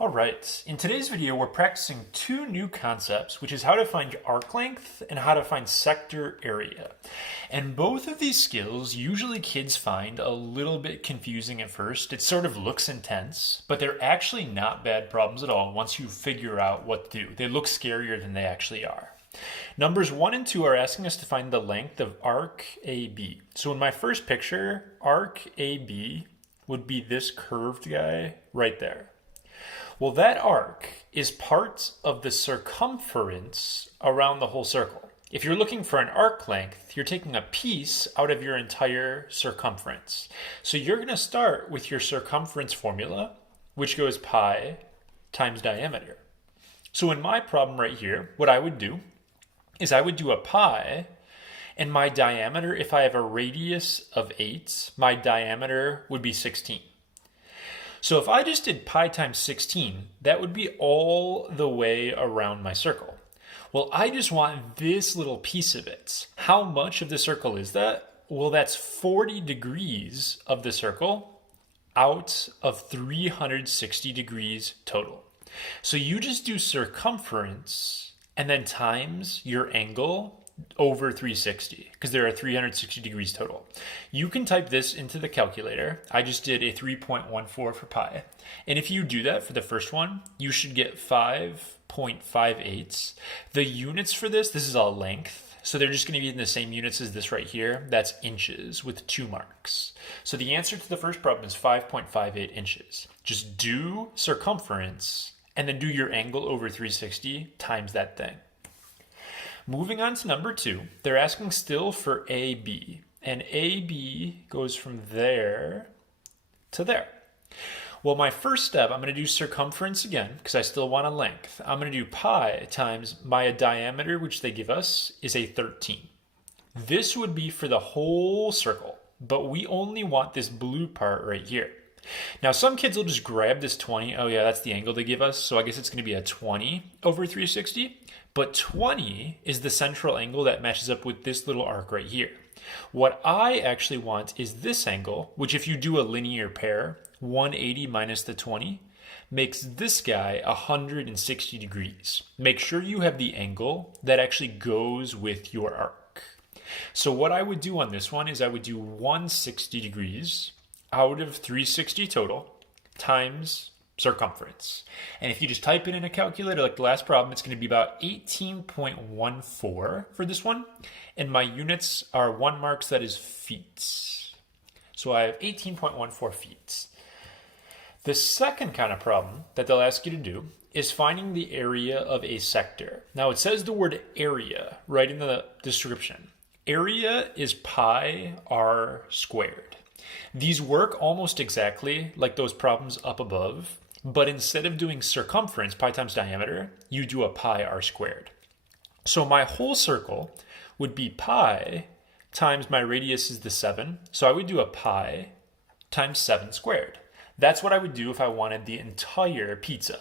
All right, in today's video, we're practicing two new concepts, which is how to find arc length and how to find sector area. And both of these skills, usually kids find a little bit confusing at first. It sort of looks intense, but they're actually not bad problems at all once you figure out what to do. They look scarier than they actually are. Numbers 1 and 2 are asking us to find the length of arc AB. So in my first picture, arc AB would be this curved guy right there. Well, that arc is part of the circumference around the whole circle. If you're looking for an arc length, you're taking a piece out of your entire circumference. So you're going to start with your circumference formula, which goes pi times diameter. So in my problem right here, what I would do is I would do a pi, and my diameter, if I have a radius of 8, my diameter would be 16. So if I just did pi times 16, that would be all the way around my circle. Well, I just want this little piece of it. How much of the circle is that? Well, that's 40 degrees of the circle out of 360 degrees total. So you just do circumference and then times your angle over 360 because there are 360 degrees total. You can type this into the calculator. I just did a 3.14 for pi. And if you do that for the first one, you should get 5.58. The units for this is a length. So they're just going to be in the same units as this right here. That's inches with 2 marks. So the answer to the first problem is 5.58 inches. Just do circumference and then do your angle over 360 times that thing. Moving on to number 2, they're asking still for AB, and AB goes from there to there. Well, my first step, I'm going to do circumference again because I still want a length. I'm going to do pi times my diameter, which they give us, is a 13. This would be for the whole circle, but we only want this blue part right here. Now, some kids will just grab this 20. Oh, yeah, that's the angle they give us. So I guess it's going to be a 20 over 360. But 20 is the central angle that matches up with this little arc right here. What I actually want is this angle, which if you do a linear pair, 180 minus the 20, makes this guy 160 degrees. Make sure you have the angle that actually goes with your arc. So what I would do on this one is I would do 160 degrees out of 360 total times circumference. And if you just type it in a calculator like the last problem, it's going to be about 18.14 for this one. And my units are 1 marks, that is feet. So I have 18.14 feet. The second kind of problem that they'll ask you to do is finding the area of a sector. Now it says the word area right in the description. Area is pi r squared. These work almost exactly like those problems up above, but instead of doing circumference, pi times diameter, you do a pi r squared. So my whole circle would be pi times my radius is the 7. So I would do a pi times 7 squared. That's what I would do if I wanted the entire pizza.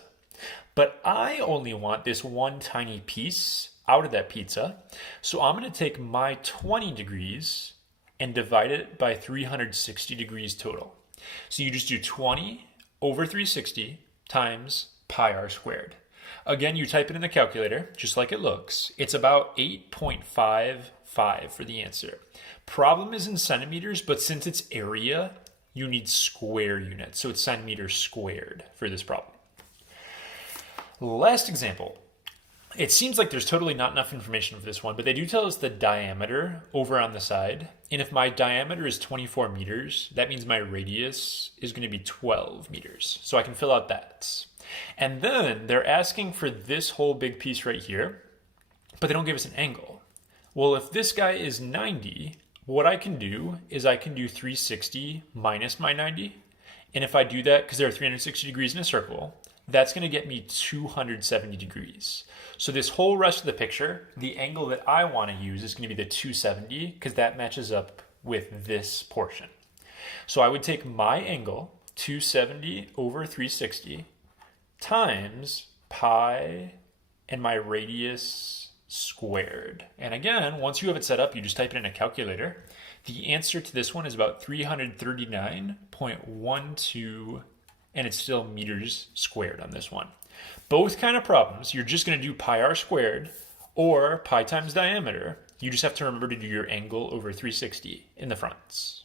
But I only want this one tiny piece out of that pizza. So I'm going to take my 20 degrees and divide it by 360 degrees total. So you just do 20 over 360 times pi r squared. Again, you type it in the calculator, just like it looks. It's about 8.55 for the answer. Problem is in centimeters, but since it's area, you need square units. So it's centimeters squared for this problem. Last example. It seems like there's totally not enough information for this one, but they do tell us the diameter over on the side. And if my diameter is 24 meters, that means my radius is going to be 12 meters. So I can fill out that. And then they're asking for this whole big piece right here, but they don't give us an angle. Well, if this guy is 90, what I can do is I can do 360 minus my 90. And if I do that, because there are 360 degrees in a circle, that's going to get me 270 degrees. So this whole rest of the picture, the angle that I want to use is going to be the 270 because that matches up with this portion. So I would take my angle, 270 over 360, times pi and my radius squared. And again, once you have it set up, you just type it in a calculator. The answer to this one is about 339.12 and it's still meters squared on this one. Both kind of problems, you're just going to do pi r squared or pi times diameter. You just have to remember to do your angle over 360 in the fronts.